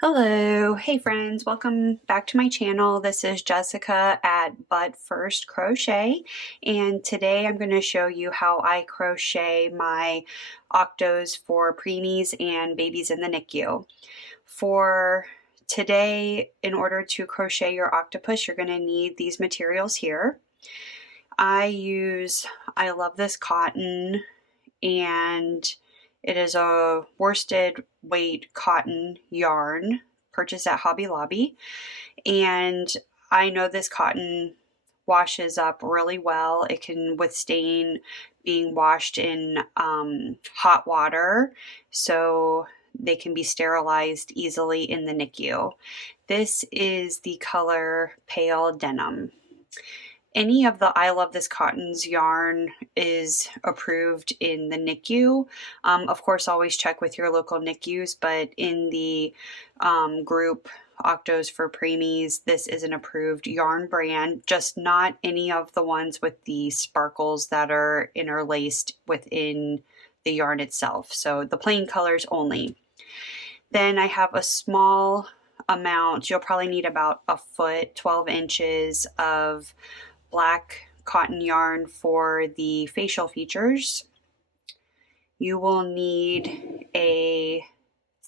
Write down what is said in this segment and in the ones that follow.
Hello, hey friends, welcome back to my channel. This is Jessica at But First Crochet, and today I'm going to show you how I crochet my Octos for preemies and babies in the NICU. For today, in order to crochet your octopus, you're going to need these materials here. I love this cotton, and it is a worsted weight cotton yarn purchased at Hobby Lobby. And I know this cotton washes up really well. It can withstand being washed in hot water, so they can be sterilized easily in the NICU. This is the color Pale Denim. Any of the I Love This Cotton's yarn is approved in the NICU. Of course, always check with your local NICUs, but in the group Octos for Preemies, this is an approved yarn brand, just not any of the ones with the sparkles that are interlaced within the yarn itself. So the plain colors only. Then I have a small amount, you'll probably need about a foot, 12 inches of black cotton yarn for the facial features. You will need a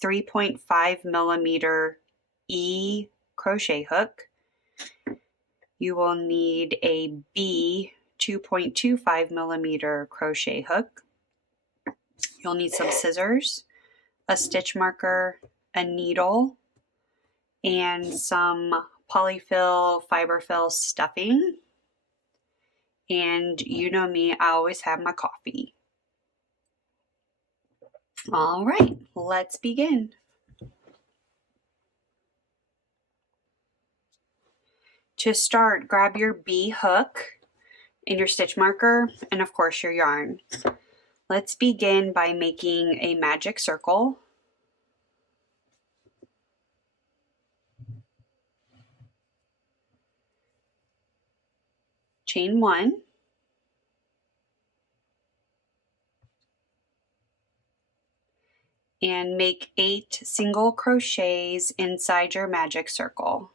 3.5 millimeter E crochet hook. You will need a B 2.25 millimeter crochet hook. You'll need some scissors, a stitch marker, a needle, and some polyfill fiberfill stuffing. And you know me, I always have my coffee. All right, let's begin. To start, grab your B hook and your stitch marker, and of course your yarn. Let's begin by making a magic circle. Chain 1. And make 8 single crochets inside your magic circle.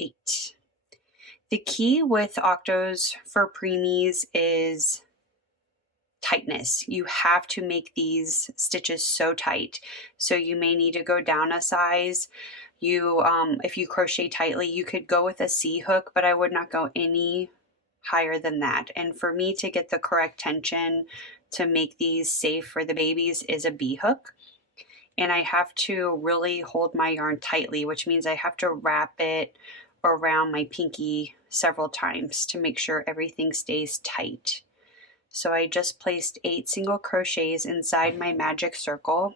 Eight. The key with Octos for Preemies is tightness. You have to make these stitches so tight. So you may need to go down a size. If you crochet tightly, you could go with a C hook, but I would not go any higher than that. And for me to get the correct tension to make these safe for the babies is a B hook. And I have to really hold my yarn tightly, which means I have to wrap it around my pinky several times to make sure everything stays tight. So I just placed 8 single crochets inside my magic circle.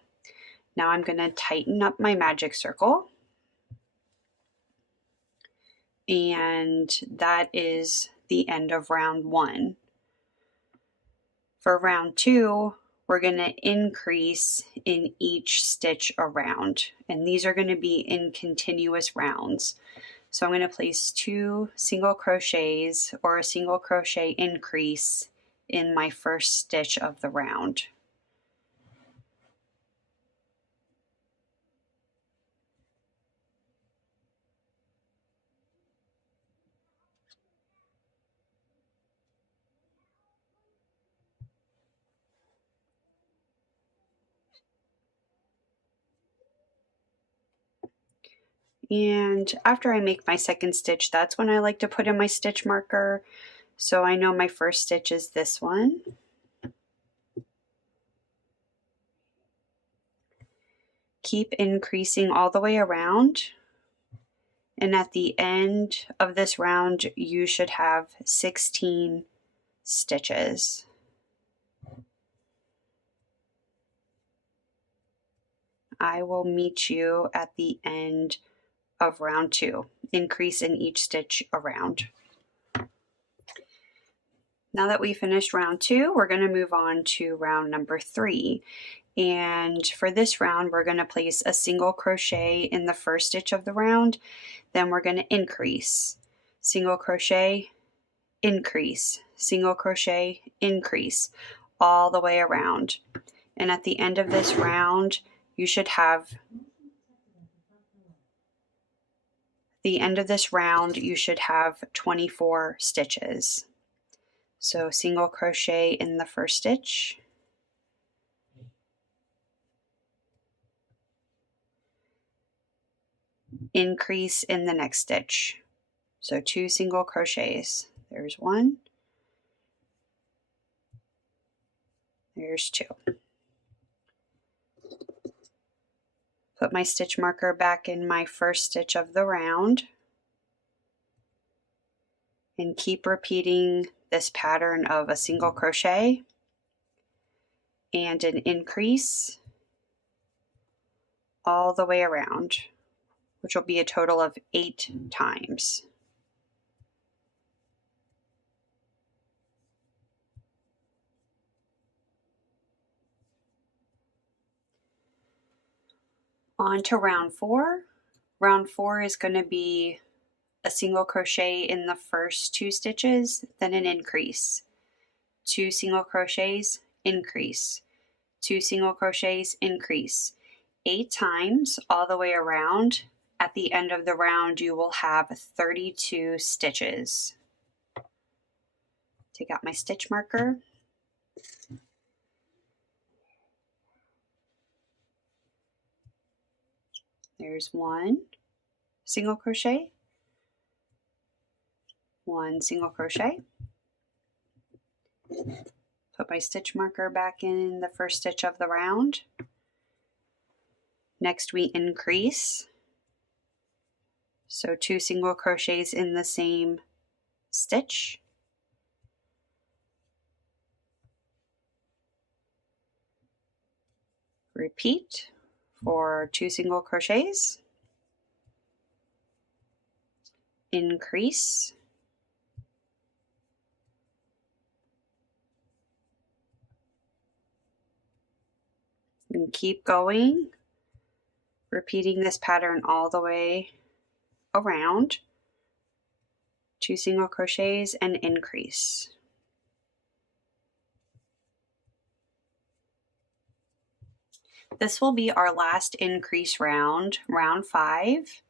Now I'm going to tighten up my magic circle. And that is the end of round 1. For round 2, we're going to increase in each stitch around, and these are going to be in continuous rounds. So I'm going to place 2 single crochets or a single crochet increase in my first stitch of the round. And after I make my second stitch, that's when I like to put in my stitch marker. So I know my first stitch is this one. Keep increasing all the way around. And at the end of this round, you should have 16 stitches. I will meet you at the end of round 2. Increase in each stitch around. Now that we finished round 2, we're going to move on to round number 3. And for this round, we're going to place a single crochet in the first stitch of the round. Then we're going to increase, single crochet, increase, single crochet, increase, all the way around. And at the end of this round, you should have 24 stitches. So single crochet in the first stitch, increase in the next stitch. So 2 single crochets. There's 1. There's 2. Put my stitch marker back in my first stitch of the round and keep repeating this pattern of a single crochet and an increase all the way around, which will be a total of 8 times. On to round 4. Round 4 is going to be a single crochet in the first 2 stitches, then an increase. 2 single crochets, increase. 2 single crochets, increase. 8 times all the way around. At the end of the round, you will have 32 stitches. Take out my stitch marker. There's 1 single crochet, 1 single crochet. Put my stitch marker back in the first stitch of the round. Next we increase. So 2 single crochets in the same stitch. Repeat for 2 single crochets. Increase. And keep going, repeating this pattern all the way around. 2 single crochets and increase. This will be our last increase round, round 5.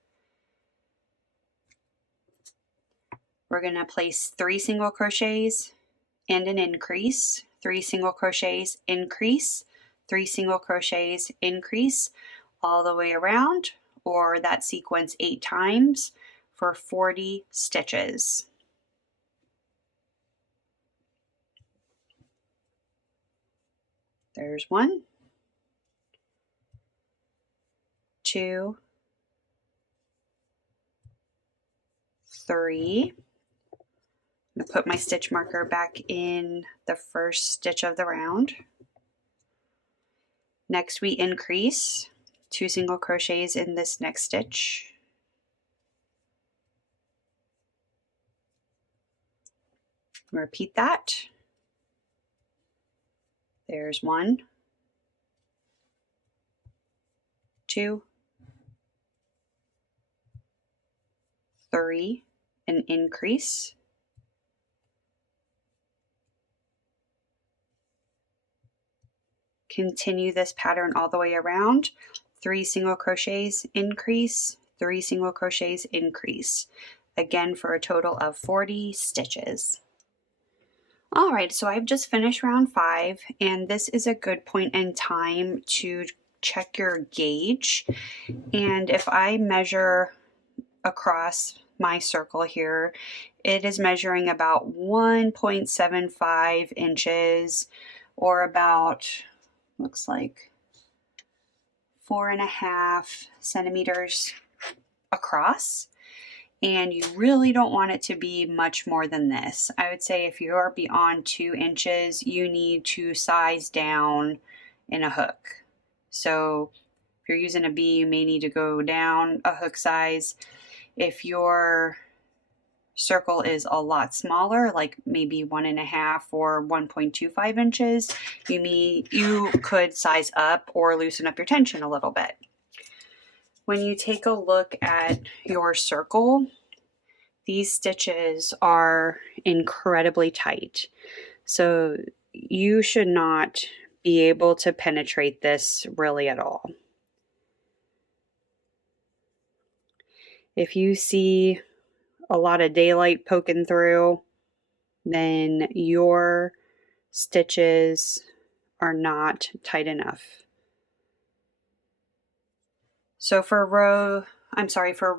We're going to place 3 single crochets and an increase, 3 single crochets, increase, 3 single crochets, increase, all the way around, or that sequence 8 times for 40 stitches. There's 1, 2, 3. I'm going to put my stitch marker back in the first stitch of the round. Next we increase, 2 single crochets in this next stitch. Repeat that. There's 1, 2, 3, an increase. Continue this pattern all the way around. 3 single crochets, increase, 3 single crochets, increase. Again for a total of 40 stitches. All right, so I've just finished round 5, and this is a good point in time to check your gauge. And if I measure across my circle here, it is measuring about 1.75 inches, or about, looks like 4.5 centimeters across. And you really don't want it to be much more than this. I would say if you are beyond 2 inches, you need to size down in a hook. So If you're using a bee, you may need to go down a hook size. If your circle is a lot smaller, like maybe 1.5 or 1.25 inches, you could size up or loosen up your tension a little bit. When you take a look at your circle, these stitches are incredibly tight. So you should not be able to penetrate this really at all. If you see a lot of daylight poking through, then your stitches are not tight enough. So for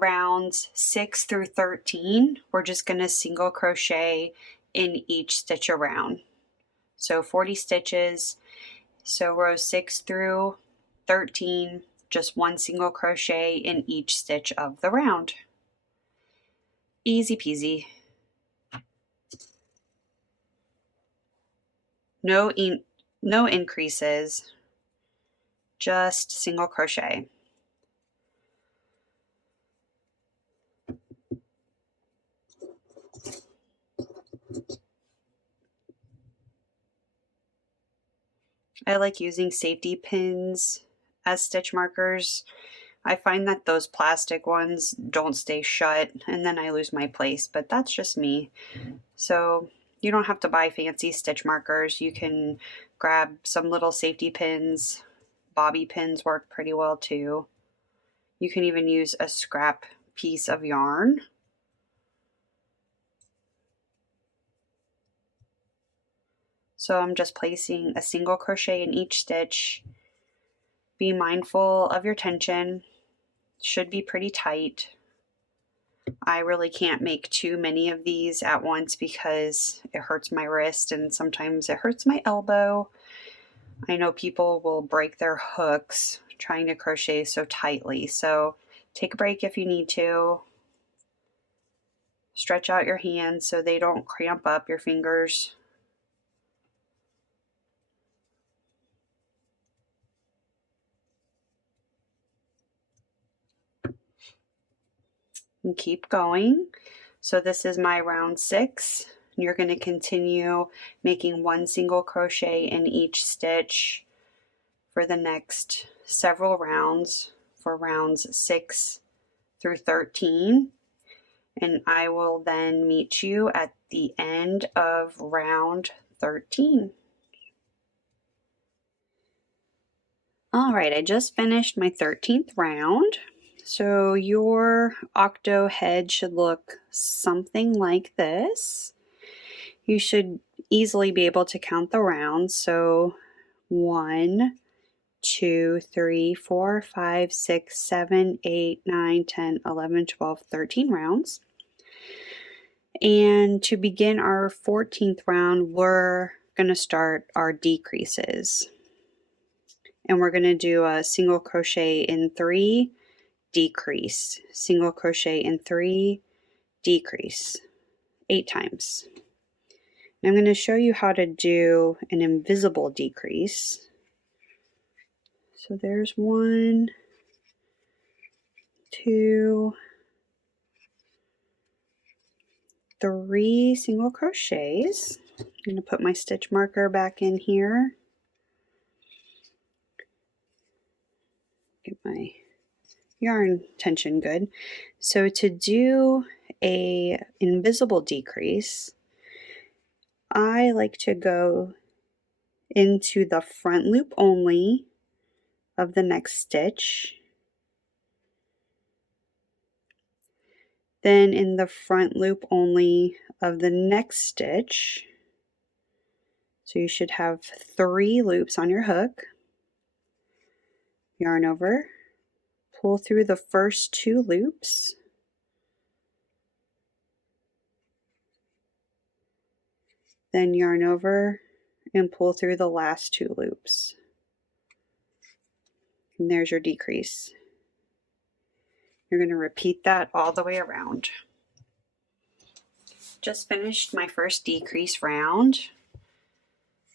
rounds 6 through 13, we're just going to single crochet in each stitch around. So 40 stitches. So rows 6 through 13, just one single crochet in each stitch of the round. Easy peasy. No increases, just single crochet. I like using safety pins as stitch markers. I find that those plastic ones don't stay shut and then I lose my place, but that's just me. So you don't have to buy fancy stitch markers. You can grab some little safety pins. Bobby pins work pretty well too. You can even use a scrap piece of yarn. So I'm just placing a single crochet in each stitch. Be mindful of your tension. Should be pretty tight. I really can't make too many of these at once because it hurts my wrist and sometimes it hurts my elbow. I know people will break their hooks trying to crochet so tightly, so take a break if you need to. Stretch out your hands so they don't cramp up your fingers. And keep going. So this is my round 6. You're going to continue making one single crochet in each stitch for the next several rounds, for rounds 6 through 13. And I will then meet you at the end of round 13. All right, I just finished my 13th round. So your octo head should look something like this. You should easily be able to count the rounds. So 1, 2, 3, 4, 5, 6, 7, 8, 9, 10, 11, 12, 13 rounds. And to begin our 14th round, we're going to start our decreases. And we're going to do a single crochet in 3, decrease, single crochet in 3, decrease, 8 times. And I'm going to show you how to do an invisible decrease. So there's 1, 2, 3 single crochets. I'm going to put my stitch marker back in here. Get my yarn tension good. So to do a invisible decrease, I like to go into the front loop only of the next stitch, then in the front loop only of the next stitch. So you should have 3 loops on your hook. Yarn over, pull through the first 2 loops, then yarn over and pull through the last 2 loops. And there's your decrease. You're going to repeat that all the way around. Just finished my first decrease round,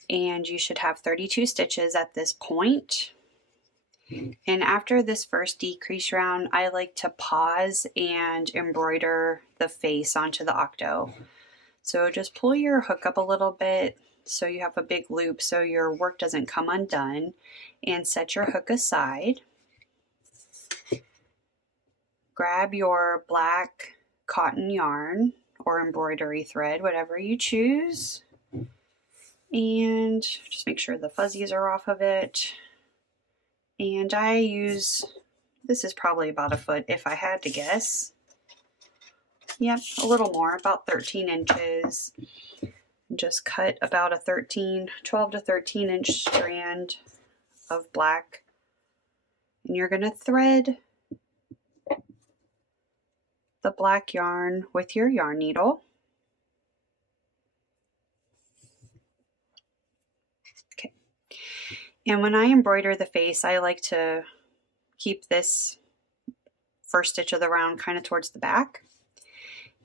and you should have 32 stitches at this point. And after this first decrease round, I like to pause and embroider the face onto the Octo. So just pull your hook up a little bit so you have a big loop so your work doesn't come undone, and set your hook aside. Grab your black cotton yarn or embroidery thread, whatever you choose, and just make sure the fuzzies are off of it. And I use, this is probably about a foot if I had to guess. Yep, a little more, about 13 inches. Just cut about a 12 to 13 inch strand of black. And you're going to thread the black yarn with your yarn needle. Okay. And when I embroider the face, I like to keep this first stitch of the round kind of towards the back.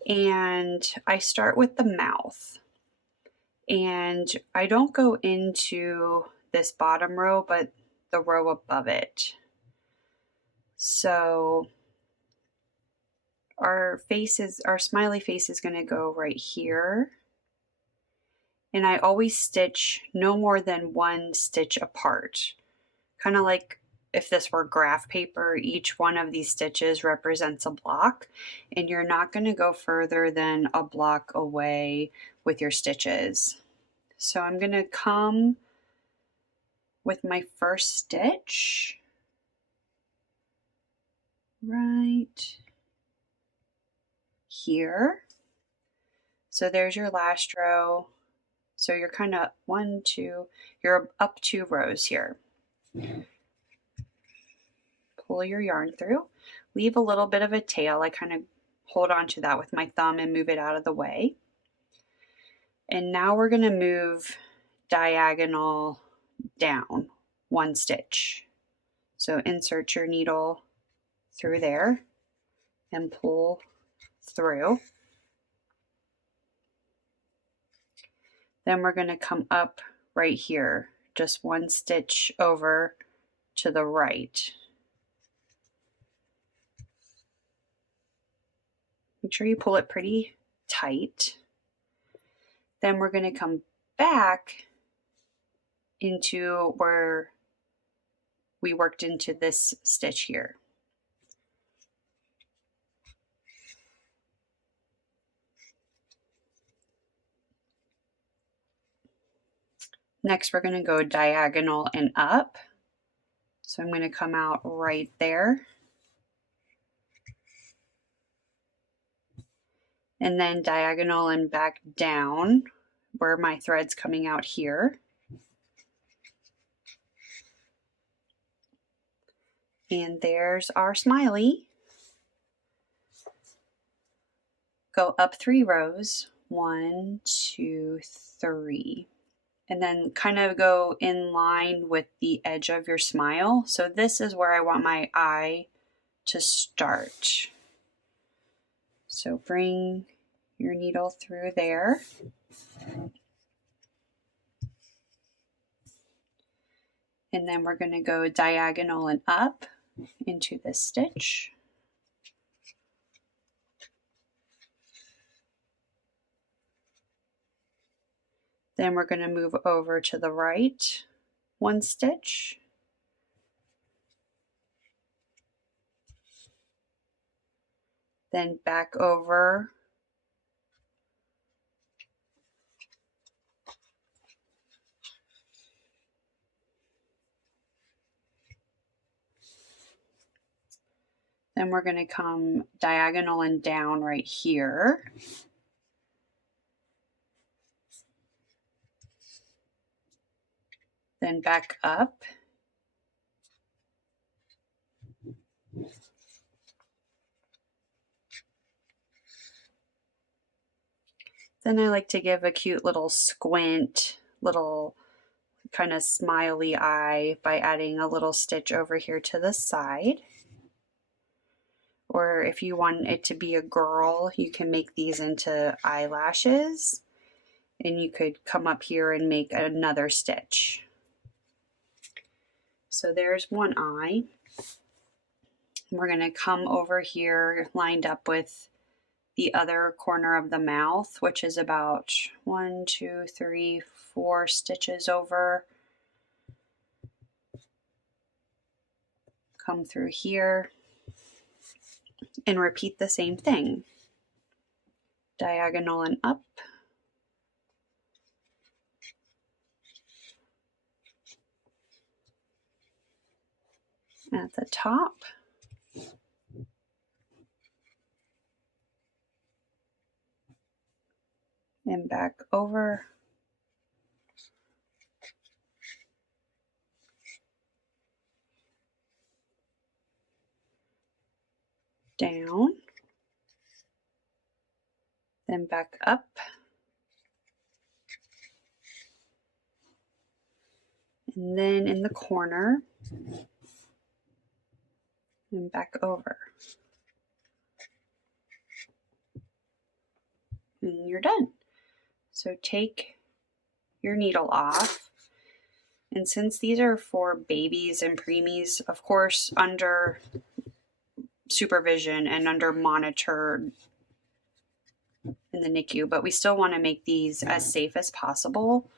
And I start with the mouth. And I don't go into this bottom row, but the row above it. So our smiley face is going to go right here. And I always stitch no more than one stitch apart. Kind of like if this were graph paper, each one of these stitches represents a block, and you're not going to go further than a block away with your stitches. So I'm going to come with my first stitch right here. So there's your last row. So you're kind of you're up 2 rows here. Pull your yarn through, leave a little bit of a tail. I kind of hold on to that with my thumb and move it out of the way. And now we're going to move diagonal down 1 stitch. So insert your needle through there and pull through. Then we're going to come up right here, just 1 stitch over to the right. Make sure you pull it pretty tight. Then we're going to come back into where we worked into this stitch here. Next, we're going to go diagonal and up. So I'm going to come out right there. And then diagonal and back down where my thread's coming out here. And there's our smiley. Go up 3 rows, 1, 2, 3. And then kind of go in line with the edge of your smile. So this is where I want my eye to start. So bring your needle through there. And then we're going to go diagonal and up into this stitch. Then we're going to move over to the right 1 stitch. Then back over. Then we're going to come diagonal and down right here. Then back up. Then I like to give a cute little squint, little kind of smiley eye by adding a little stitch over here to the side. Or if you want it to be a girl, you can make these into eyelashes. And you could come up here and make another stitch. So there's one eye. We're going to come over here lined up with the other corner of the mouth, which is about 1, 2, 3, 4 stitches over. Come through here and repeat the same thing. Diagonal and up. At the top. And back over. Down. Then back up. And then in the corner. And back over. And you're done. So take your needle off. And since these are for babies and preemies, of course, under supervision and under monitor in the NICU, but we still want to make these as safe as possible.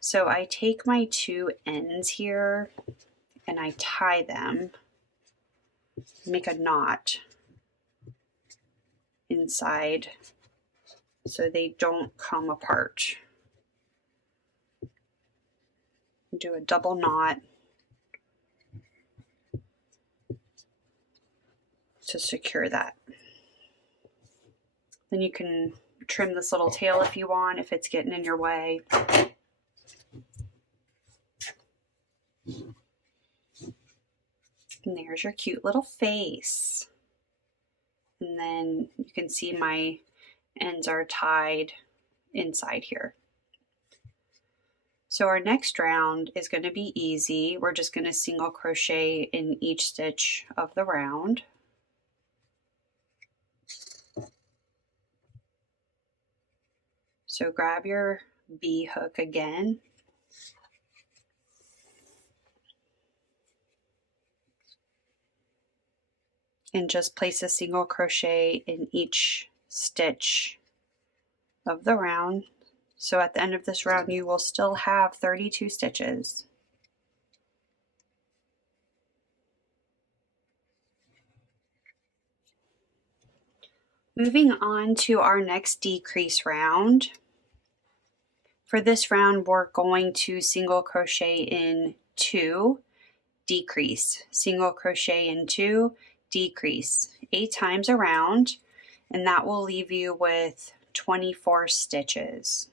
So I take my 2 ends here and I tie them, make a knot inside so they don't come apart. Do a double knot to secure that. Then you can trim this little tail if you want, if it's getting in your way. And there's your cute little face. And then you can see my ends are tied inside here. So our next round is going to be easy. We're just going to single crochet in each stitch of the round. So grab your B hook again. And just place a single crochet in each stitch of the round. So at the end of this round, you will still have 32 stitches. Moving on to our next decrease round. For this round, we're going to single crochet in 2, decrease, single crochet in 2, decrease, 8 times around, and that will leave you with 24 stitches.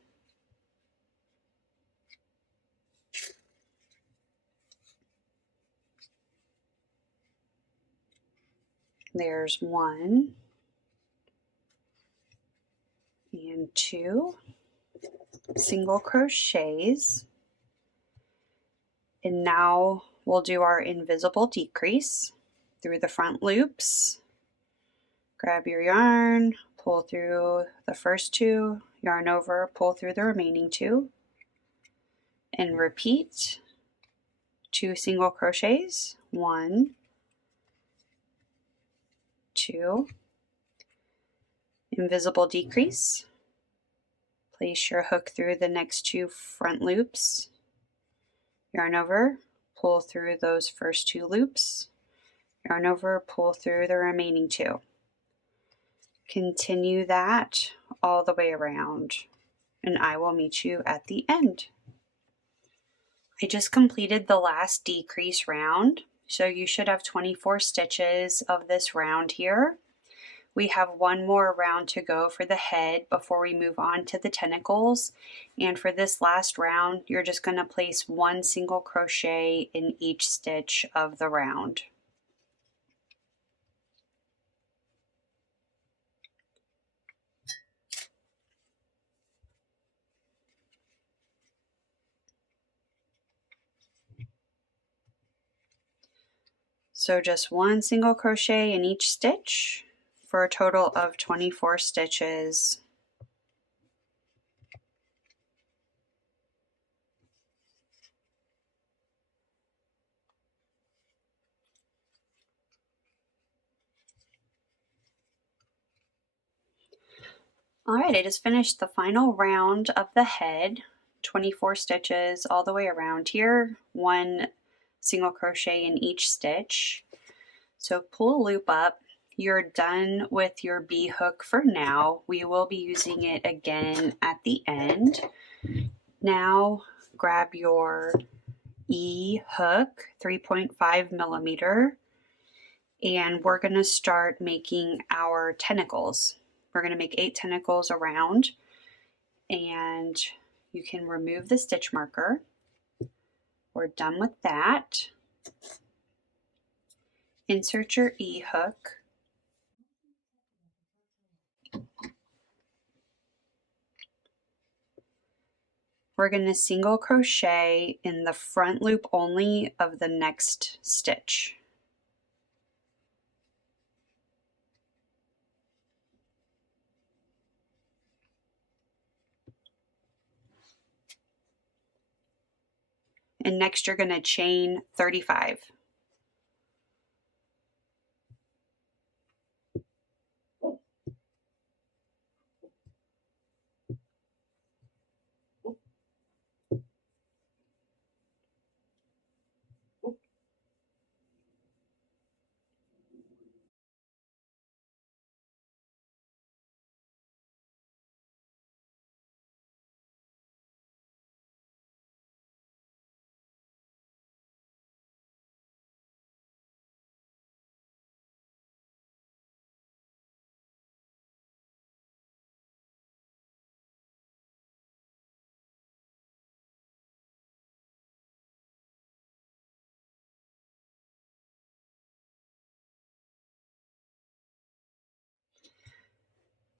There's 1 and 2 single crochets, and now we'll do our invisible decrease through the front loops. Grab your yarn, pull through the first 2, yarn over, pull through the remaining 2, and repeat 2 single crochets, 1, 2, invisible decrease, place your hook through the next 2 front loops, yarn over, pull through those first 2 loops, yarn over, pull through the remaining 2. Continue that all the way around, and I will meet you at the end. I just completed the last decrease round, so you should have 24 stitches of this round here. We have one more round to go for the head before we move on to the tentacles. And for this last round, you're just going to place 1 single crochet in each stitch of the round. So just 1 single crochet in each stitch for a total of 24 stitches. All right, I just finished the final round of the head, 24 stitches all the way around here, 1 single crochet in each stitch. So pull a loop up. You're done with your bee hook for now. We will be using it again at the end. Now grab your E hook, 3.5 millimeter, and we're going to start making our tentacles. We're going to make 8 tentacles around, and you can remove the stitch marker. We're done with that. Insert your E hook. We're going to single crochet in the front loop only of the next stitch. And next you're going to chain 35.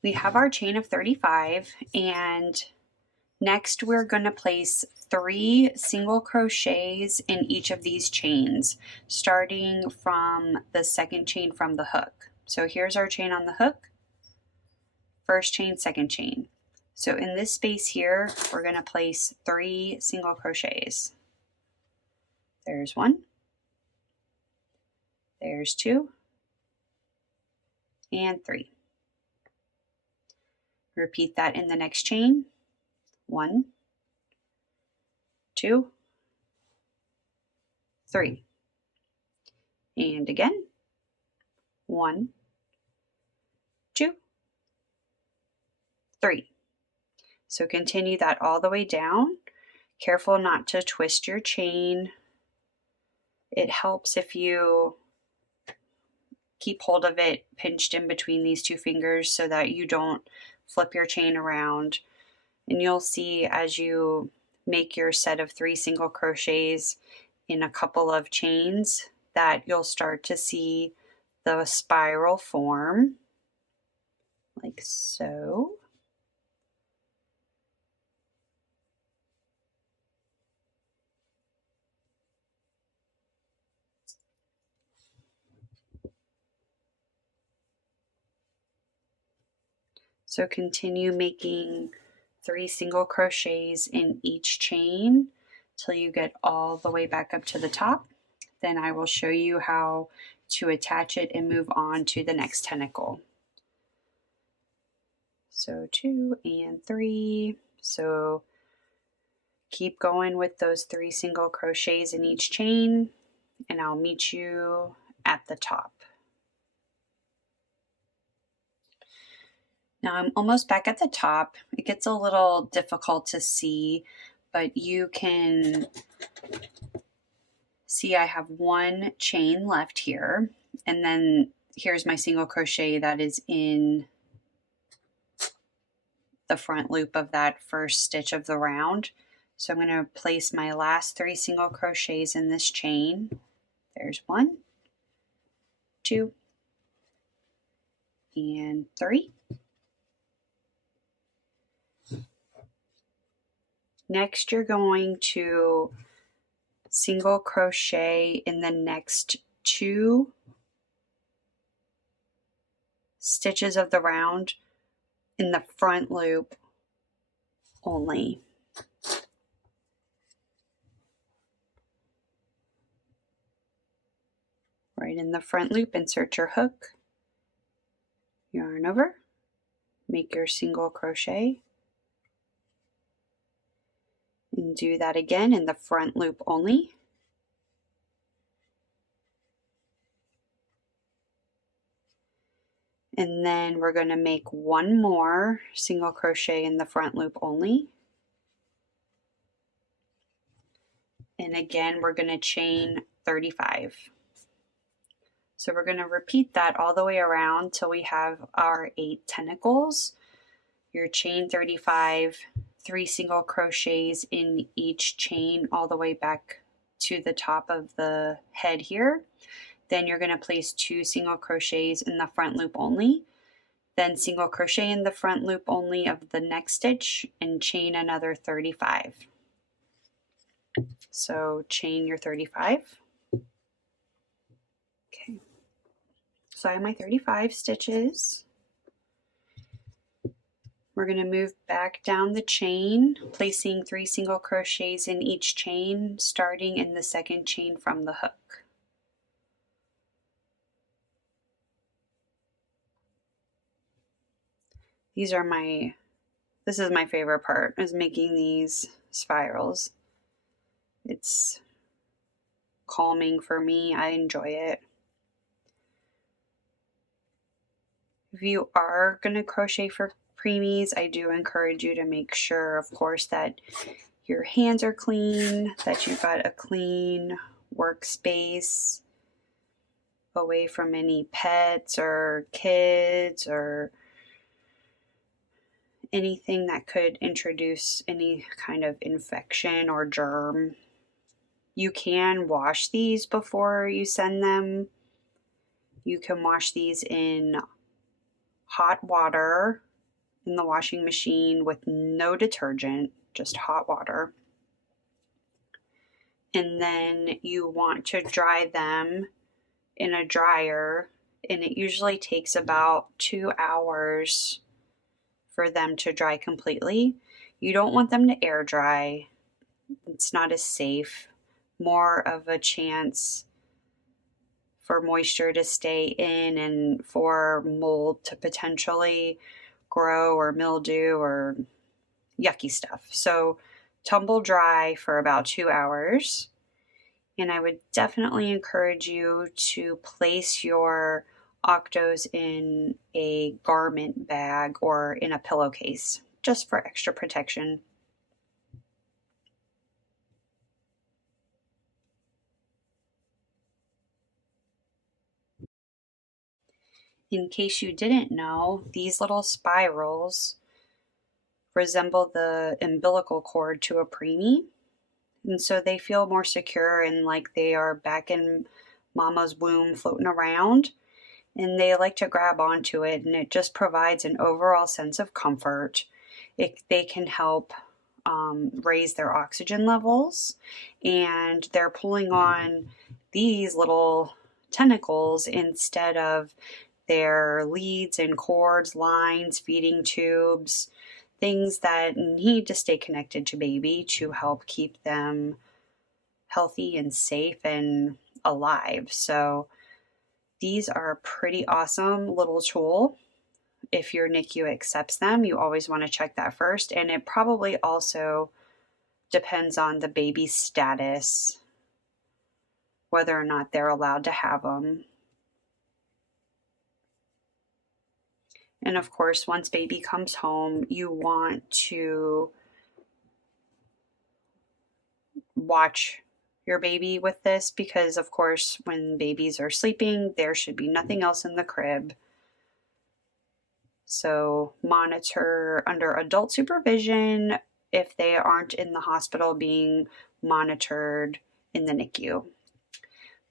We have our chain of 35, and next we're going to place 3 single crochets in each of these chains, starting from the second chain from the hook. So here's our chain on the hook, first chain, second chain. So in this space here, we're going to place 3 single crochets. There's 1, there's 2, and 3. Repeat that in the next chain. 1, 2, 3. And again. 1, 2, 3. So continue that all the way down. Careful not to twist your chain. It helps if you keep hold of it pinched in between these 2 fingers so that you don't flip your chain around. And you'll see as you make your set of 3 single crochets in a couple of chains that you'll start to see the spiral form, like so. So continue making 3 single crochets in each chain till you get all the way back up to the top. Then I will show you how to attach it and move on to the next tentacle. So 2 and 3. So keep going with those 3 single crochets in each chain, and I'll meet you at the top. Now I'm almost back at the top. It gets a little difficult to see, but you can see I have 1 chain left here, and then here's my single crochet that is in the front loop of that first stitch of the round. So I'm going to place my last 3 single crochets in this chain. There's 1, 2, and 3. Next, you're going to single crochet in the next 2 stitches of the round in the front loop only. Right in the front loop, insert your hook, yarn over, make your single crochet and do that again in the front loop only. And then we're going to make one more single crochet in the front loop only. And again, we're going to chain 35. So we're going to repeat that all the way around till we have our 8 tentacles. Your chain 35, 3 single crochets in each chain all the way back to the top of the head here. Then you're going to place 2 single crochets in the front loop only. Then single crochet in the front loop only of the next stitch and chain another 35. So chain your 35. Okay. So I have my 35 stitches. We're going to move back down the chain, placing 3 single crochets in each chain, starting in the second chain from the hook. This is my favorite part, is making these spirals. It's calming for me. I enjoy it. If you are going to crochet for preemies, I do encourage you to make sure, of course, that your hands are clean, that you've got a clean workspace away from any pets or kids or anything that could introduce any kind of infection or germ. You can wash these before you send them. You can wash these in hot water in the washing machine with no detergent, just hot water. And then you want to dry them in a dryer, and it usually takes about 2 hours for them to dry completely. You don't want them to air dry. It's not as safe. More of a chance for moisture to stay in and for mold to potentially grow or mildew or yucky stuff. So tumble dry for about 2 hours. And I would definitely encourage you to place your Octos in a garment bag or in a pillowcase, just for extra protection. In case you didn't know, these little spirals resemble the umbilical cord to a preemie. And so they feel more secure and like they are back in mama's womb floating around. And they like to grab onto it, and it just provides an overall sense of comfort. They can help raise their oxygen levels, and they're pulling on these little tentacles instead of their leads and cords, lines, feeding tubes, things that need to stay connected to baby to help keep them healthy and safe and alive. So these are a pretty awesome little tool. If your NICU accepts them, you always want to check that first. And it probably also depends on the baby's status, whether or not they're allowed to have them. And of course, once baby comes home, you want to watch your baby with this because, of course, when babies are sleeping, there should be nothing else in the crib. So monitor under adult supervision if they aren't in the hospital being monitored in the NICU.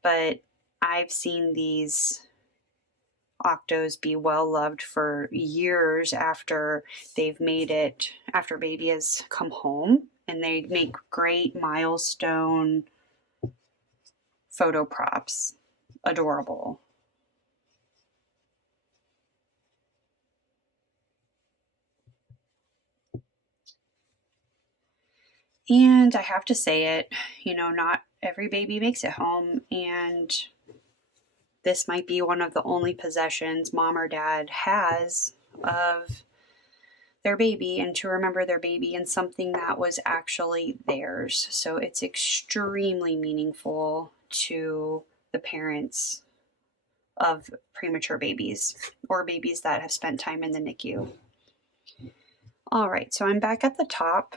But I've seen these Octos be well loved for years after they've made it, after baby has come home, and they make great milestone photo props. Adorable. And I have to say it, not every baby makes it home, and this might be one of the only possessions mom or dad has of their baby and to remember their baby and something that was actually theirs. So it's extremely meaningful to the parents of premature babies or babies that have spent time in the NICU. All right, so I'm back at the top.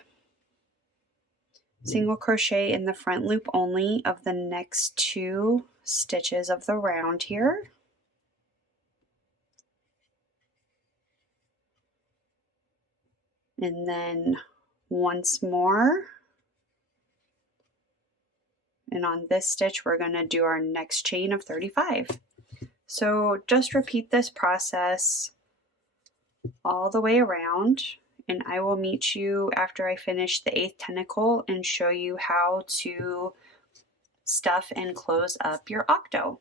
Single crochet in the front loop only of the next 2 stitches of the round here. And then once more. And on this stitch, we're going to do our next chain of 35. So just repeat this process all the way around, and I will meet you after I finish the 8th tentacle and show you how to stuff and close up your octo.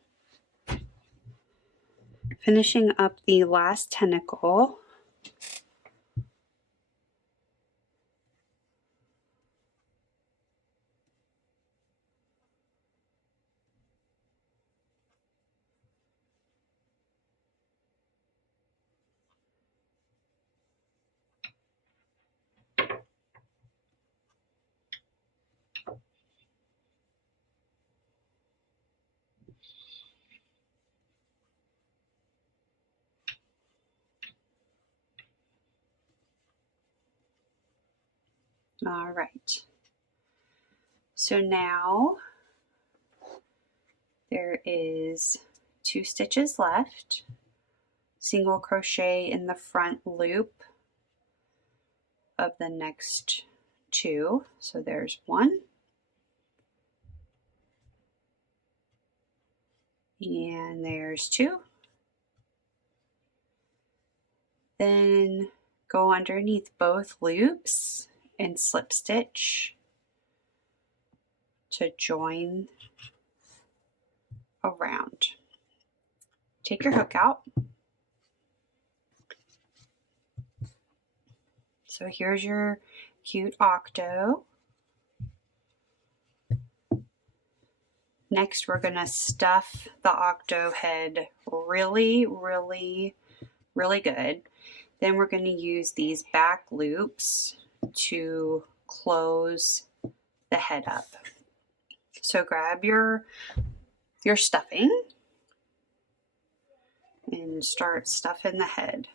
Finishing up the last tentacle. All right. So now there is 2 stitches left. Single crochet in the front loop of the next 2. So there's 1. And there's 2. Then go underneath both loops and slip stitch to join around. Take your hook out. So here's your cute octo. Next, we're going to stuff the octo head really, really, really good. Then we're going to use these back loops to close the head up. So grab your stuffing and start stuffing the head.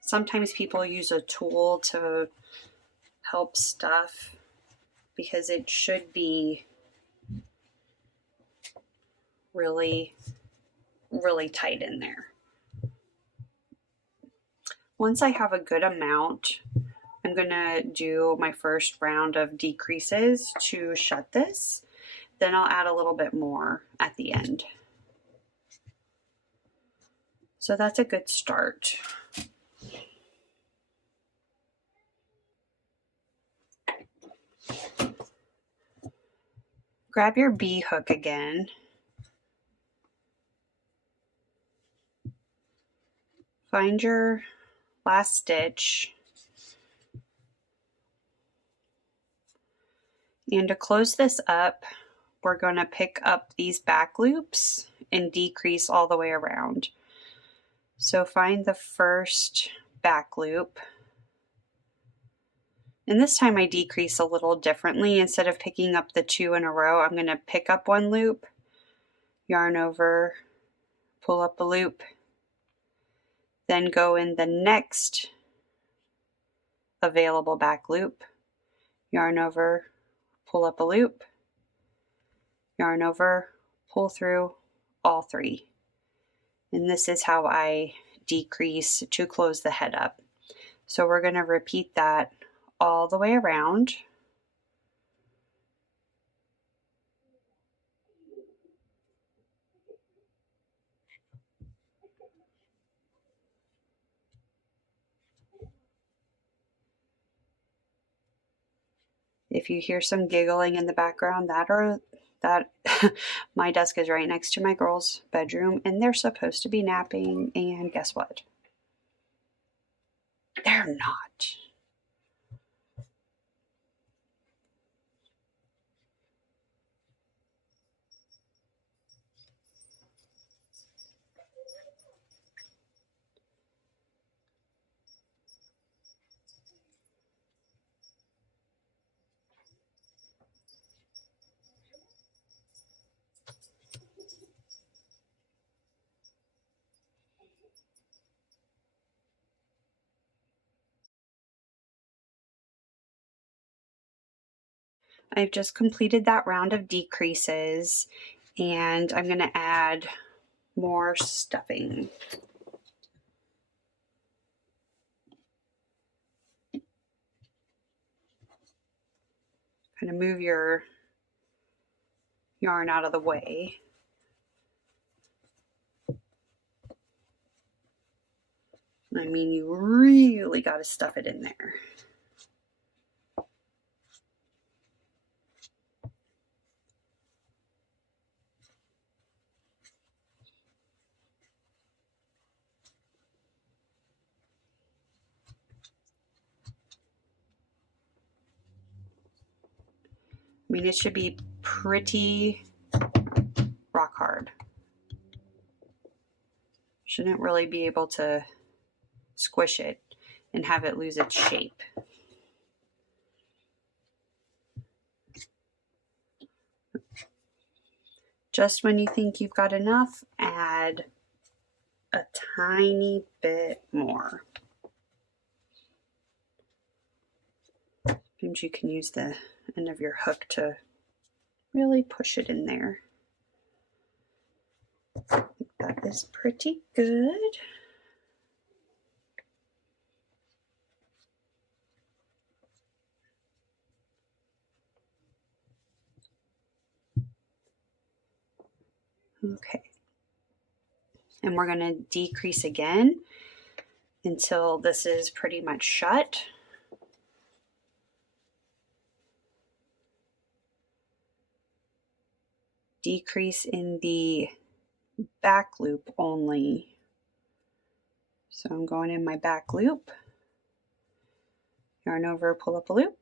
Sometimes people use a tool to help stuff because it should be really, really tight in there. Once I have a good amount, I'm going to do my first round of decreases to shut this. Then I'll add a little bit more at the end. So that's a good start. Grab your B hook again. Find your last stitch. And to close this up, we're going to pick up these back loops and decrease all the way around. So find the first back loop. And this time I decrease a little differently. Instead of picking up the 2 in a row, I'm going to pick up 1 loop, yarn over, pull up a loop, then go in the next available back loop, yarn over, pull up a loop, yarn over, pull through all 3. And this is how I decrease to close the head up. So we're going to repeat that all the way around. If you hear some giggling in the background, that my desk is right next to my girls' bedroom, and they're supposed to be napping, and guess what? They're not. I've just completed that round of decreases, and I'm going to add more stuffing. Kind of move your yarn out of the way. I mean, you really got to stuff it in there. I mean, it should be pretty rock hard. Shouldn't really be able to squish it and have it lose its shape. Just when you think you've got enough, add a tiny bit more. Sometimes you can use the end of your hook to really push it in there. I think that is pretty good. Okay. And we're going to decrease again until this is pretty much shut. Decrease in the back loop only. So I'm going in my back loop, yarn over, pull up a loop.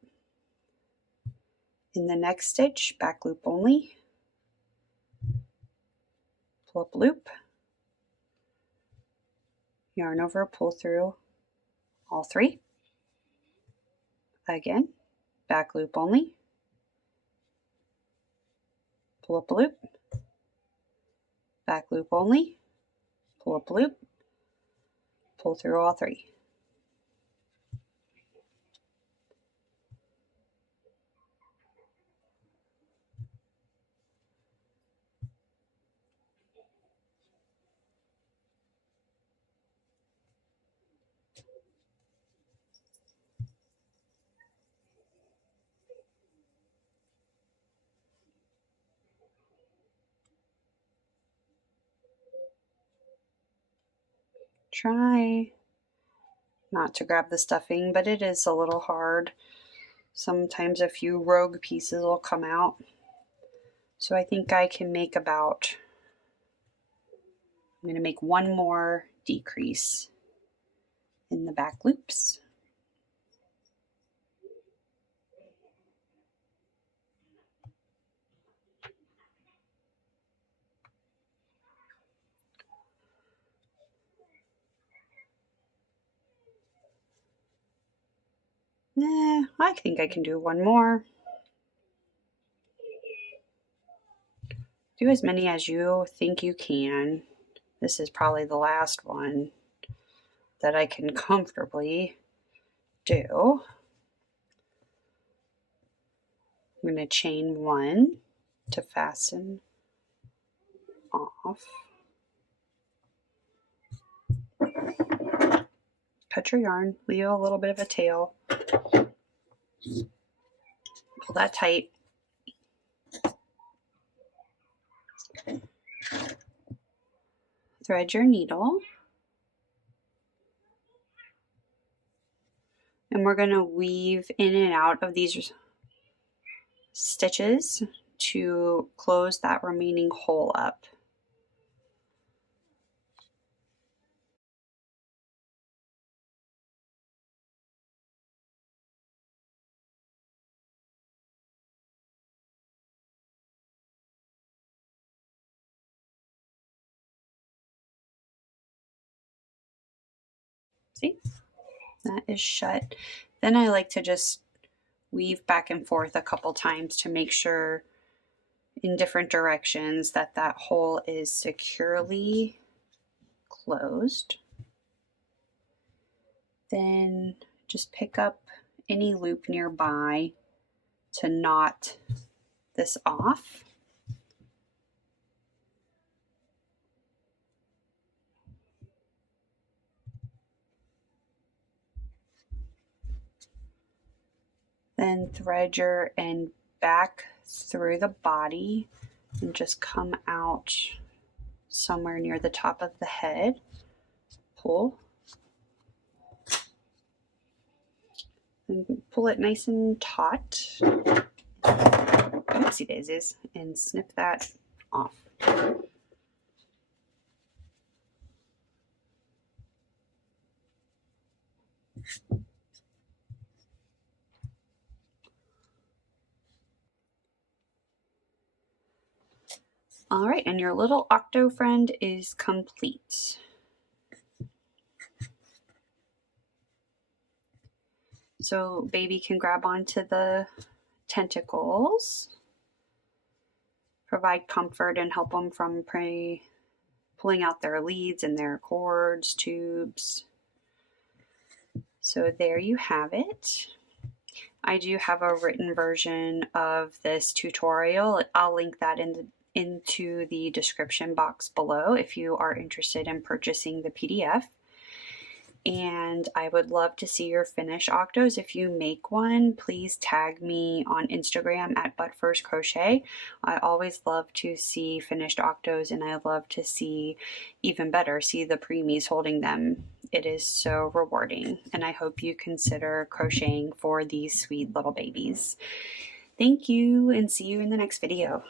In the next stitch, back loop only, pull up a loop, yarn over, pull through all three. Again, back loop only, pull up a loop, back loop only, pull up a loop, pull through all three. Try not to grab the stuffing, but it is a little hard. Sometimes a few rogue pieces will come out. So I think I can make about, I'm going to make one more decrease in the back loops. I think I can do one more. Do as many as you think you can. This is probably the last one that I can comfortably do. I'm going to chain one to fasten off. Cut your yarn, leave a little bit of a tail. Pull that tight. Thread your needle. And we're going to weave in and out of these stitches to close that remaining hole up. See, that is shut. Then I like to just weave back and forth a couple times to make sure in different directions that that hole is securely closed. Then just pick up any loop nearby to knot this off. Then thread your end back through the body and just come out somewhere near the top of the head. Pull. And pull it nice and taut. Oopsie daisies. And snip that off. All right, and your little Octo friend is complete. So baby can grab onto the tentacles, provide comfort and help them from pulling out their leads and their cords, tubes. So there you have it. I do have a written version of this tutorial. I'll link that into the description box below if you are interested in purchasing the PDF. And I would love to see your finished Octos. If you make one, please tag me on Instagram at @ButFirstCrochet. I always love to see finished Octos, and I love to see, even better, see the preemies holding them. It is so rewarding, and I hope you consider crocheting for these sweet little babies. Thank you, and see you in the next video.